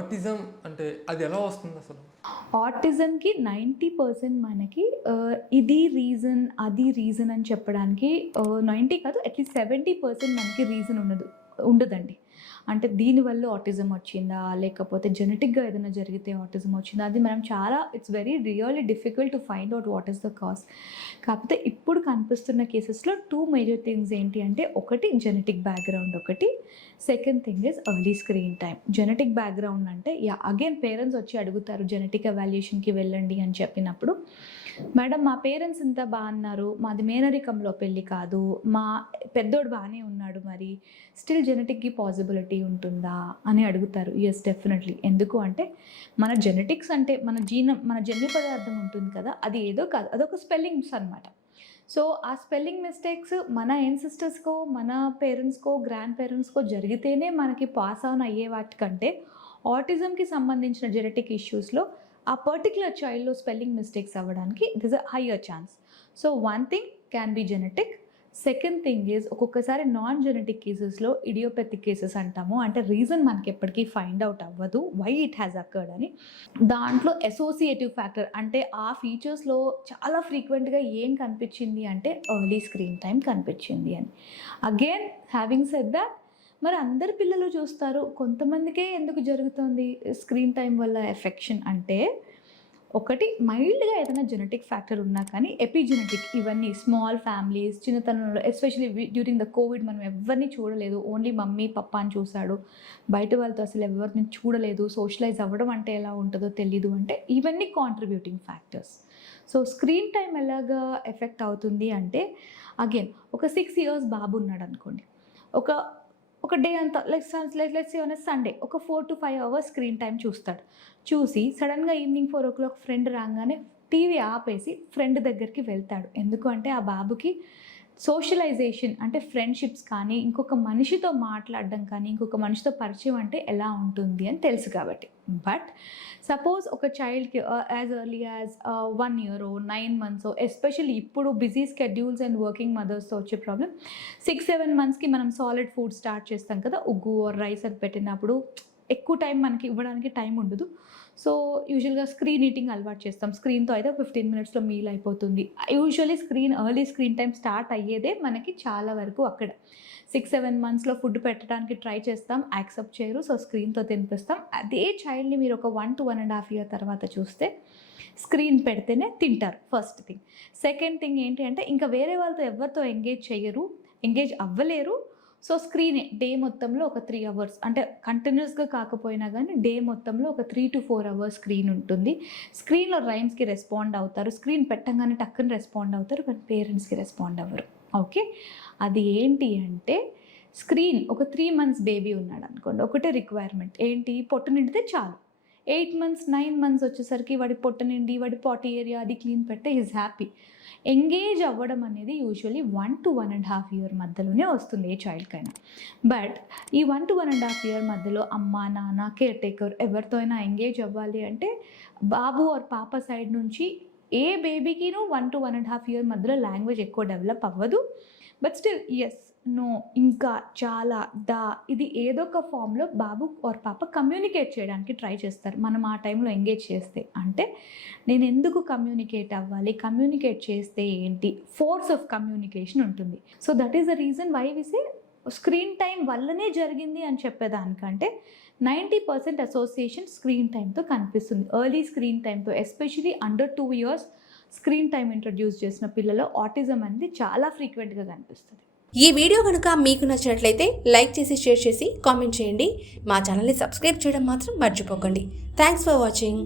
Autism అంటే అది ఎలా వస్తుంది అసలు? ఆటిజంకి 90% మనకి ఇది రీజన్, అది రీజన్ అని చెప్పడానికి 90 కాదు, అట్లీస్ట్ 70% మనకి రీజన్ ఉండదండి. అంటే దీనివల్ల ఆటిజం వచ్చిందా, లేకపోతే జెనెటిక్గా ఏదైనా జరిగితే ఆటిజం వచ్చిందా, అది మనం it's very really difficult to find out what is the cause. కాకపోతే ఇప్పుడు కనిపిస్తున్న కేసెస్లో 2 మేజర్ థింగ్స్ ఏంటి అంటే, ఒకటి జెనెటిక్ బ్యాక్గ్రౌండ్, ఒకటి second thing is early screen time. Genetic background అంటే అగైన్ పేరెంట్స్ వచ్చి అడుగుతారు జెనెటిక్ ఎవాల్యుయేషన్కి వెళ్ళండి అని చెప్పినప్పుడు, మేడం మా పేరెంట్స్ ఇంత బాగున్నారు, మాది మేనరికంలో పెళ్ళి కాదు, మా పెద్దోడు బాగానే ఉన్నాడు, మరి స్టిల్ జెనెటిక్కి పాసిబిలిటీ ఉంటుందా అని అడుగుతారు. Yes, definitely. ఎందుకు అంటే మన జెనెటిక్స్ అంటే మన జన్యు పదార్థం ఉంటుంది కదా, అది ఏదో కాదు, అదొక స్పెల్లింగ్స్ అనమాట. సో ఆ స్పెల్లింగ్ మిస్టేక్స్ మన ఎన్సిస్టర్స్కో, మన పేరెంట్స్కో, గ్రాండ్ పేరెంట్స్కో జరిగితేనే మనకి పాస్ ఆన్ అయ్యే వాటికంటే ఆటిజంకి సంబంధించిన జెనెటిక్ ఇష్యూస్లో ఆ పర్టికులర్ చైల్డ్లో స్పెల్లింగ్ మిస్టేక్స్ అవ్వడానికి this a higher chance. So one thing can be genetic. Second thing is ఒక్కొక్కసారి నాన్ జెనెటిక్ కేసెస్లో ఇడియోపతిక్ కేసెస్ అంటాము, అంటే రీజన్ మనకి ఎప్పటికీ ఫైండ్ అవుట్ అవ్వదు వై ఇట్ హ్యాస్ అకర్డ్ అని. దాంట్లో అసోసియేటివ్ ఫ్యాక్టర్ అంటే ఆ ఫీచర్స్లో చాలా ఫ్రీక్వెంట్గా ఏం కనిపించింది అంటే ఎర్లీ స్క్రీన్ టైం కనిపించింది అని. అగైన్ హ్యావింగ్ సెడ్ దట్, మరి అందరి పిల్లలు చూస్తారు, కొంతమందికే ఎందుకు జరుగుతుంది స్క్రీన్ టైం వల్ల ఎఫెక్షన్ అంటే, ఒకటి మైల్డ్గా ఏదైనా జెనెటిక్ ఫ్యాక్టర్ ఉన్నా కానీ ఎపిజెనెటిక్, ఇవన్నీ స్మాల్ ఫ్యామిలీస్ చిన్నతనంలో ఎస్పెషలీ డ్యూరింగ్ ద కోవిడ్ మనం ఎవరిని చూడలేదు, ఓన్లీ మమ్మీ పప్పాని చూశాడు, బయట వాళ్ళతో అసలు ఎవరిని చూడలేదు, సోషలైజ్ అవ్వడం అంటే ఎలా ఉంటుందో తెలీదు అంటే, ఇవన్నీ contributing factors. So screen time ఎలాగా ఎఫెక్ట్ అవుతుంది అంటే, అగైన్ ఒక 6 years బాబు ఉన్నాడు అనుకోండి, ఒక డే అంతా లెట్స్ సే ఆన్ సండే ఒక 4 to 5 hours స్క్రీన్ టైం చూస్తాడు. చూసి సడన్గా ఈవినింగ్ 4 o'clock ఫ్రెండ్ రాగానే టీవీ ఆపేసి ఫ్రెండ్ దగ్గరికి వెళ్తాడు. ఎందుకు అంటే ఆ బాబుకి సోషలైజేషన్ అంటే ఫ్రెండ్షిప్స్ కానీ, ఇంకొక మనిషితో మాట్లాడడం కానీ, ఇంకొక మనిషితో పరిచయం అంటే ఎలా ఉంటుంది అని తెలుసు కాబట్టి. బట్ సపోజ్ ఒక చైల్డ్కి as early as 1 year 9 months, especially ఇప్పుడు బిజీ స్కెడ్యూల్స్ అండ్ వర్కింగ్ మదర్స్తో వచ్చే ప్రాబ్లం, 6-7 monthsకి మనం సాలిడ్ ఫుడ్ స్టార్ట్ చేస్తాం కదా, ఉగ్గు ఆర్ రైస్ అని పెట్టినప్పుడు ఎక్కువ టైం మనకి ఇవ్వడానికి టైం ఉండదు. సో యూజువల్గా స్క్రీన్ ఈటింగ్ అలవాటు చేస్తాం. స్క్రీన్తో అయితే 15 minutesలో మీల్ అయిపోతుంది. Usually early screen time start అయ్యేదే మనకి చాలా వరకు అక్కడ 6-7 monthsలో ఫుడ్ పెట్టడానికి ట్రై చేస్తాం, యాక్సెప్ట్ చేయరు, సో స్క్రీన్తో తినిపిస్తాం. అదే చైల్డ్ని మీరు ఒక 1 to 1.5 year తర్వాత చూస్తే స్క్రీన్ పెడితేనే తింటారు, ఫస్ట్ థింగ్. సెకండ్ థింగ్ ఏంటి అంటే, ఇంకా వేరే వాళ్ళతో ఎవరితో ఎంగేజ్ అవ్వలేరు. సో స్క్రీనే డే మొత్తంలో ఒక 3 hours, అంటే కంటిన్యూస్గా కాకపోయినా కానీ డే మొత్తంలో ఒక 3 to 4 hours స్క్రీన్ ఉంటుంది. స్క్రీన్లో రైమ్స్కి రెస్పాండ్ అవుతారు, స్క్రీన్ పెట్టంగానే టక్కున రెస్పాండ్ అవుతారు, బట్ పేరెంట్స్కి రెస్పాండ్ అవ్వరు. ఓకే, అది ఏంటి అంటే, స్క్రీన్ ఒక 3 months బేబీ ఉన్నాడు అనుకోండి, ఒకటే రిక్వైర్మెంట్ ఏంటి, పొట్టు నిండితే చాలు. 8 months 9 months వచ్చేసరికి వాడి పొట్ట నిండి, వాడి పాటీ ఏరియా అది క్లీన్ పెడితే ఈజ్ హ్యాపీ. ఎంగేజ్ అవ్వడం అనేది యూజువల్లీ 1 to 1.5 year మధ్యలోనే వస్తుంది ఏ చైల్డ్కైనా. బట్ ఈ 1 to 1.5 year మధ్యలో అమ్మ, నాన్న, కేర్ టేకర్ ఎవరితో అయినా ఎంగేజ్ అవ్వాలి అంటే, బాబు ఆర్ పాప సైడ్ నుంచి ఏ బేబీకినూ 1 to 1.5 year మధ్యలో లాంగ్వేజ్ ఎక్కువ డెవలప్ అవ్వదు. బట్ స్టిల్ ఎస్, నో, ఇంకా, చాలా, దా, ఇది ఏదో ఒక ఫామ్లో బాబు ఆర్ పాప కమ్యూనికేట్ చేయడానికి ట్రై చేస్తారు మనం ఆ టైంలో ఎంగేజ్ చేస్తే. అంటే నేను ఎందుకు కమ్యూనికేట్ అవ్వాలి, కమ్యూనికేట్ చేస్తే ఏంటి, ఫోర్స్ ఆఫ్ కమ్యూనికేషన్ ఉంటుంది. So that is the reason why we say screen time వల్లనే జరిగింది అని చెప్పేదానికంటే 90% అసోసియేషన్ స్క్రీన్ టైంతో కనిపిస్తుంది. ఎర్లీ స్క్రీన్ టైంతో, especially under 2 years screen time introduce చేసిన పిల్లల్లో ఆటిజం అనేది చాలా ఫ్రీక్వెంట్గా కనిపిస్తుంది. ఈ వీడియో కనుక మీకు నచ్చినట్లయితే లైక్ చేసి, షేర్ చేసి, కామెంట్ చేయండి. మా ఛానల్ని సబ్స్క్రైబ్ చేయడం మాత్రం మర్చిపోకండి. Thanks for watching.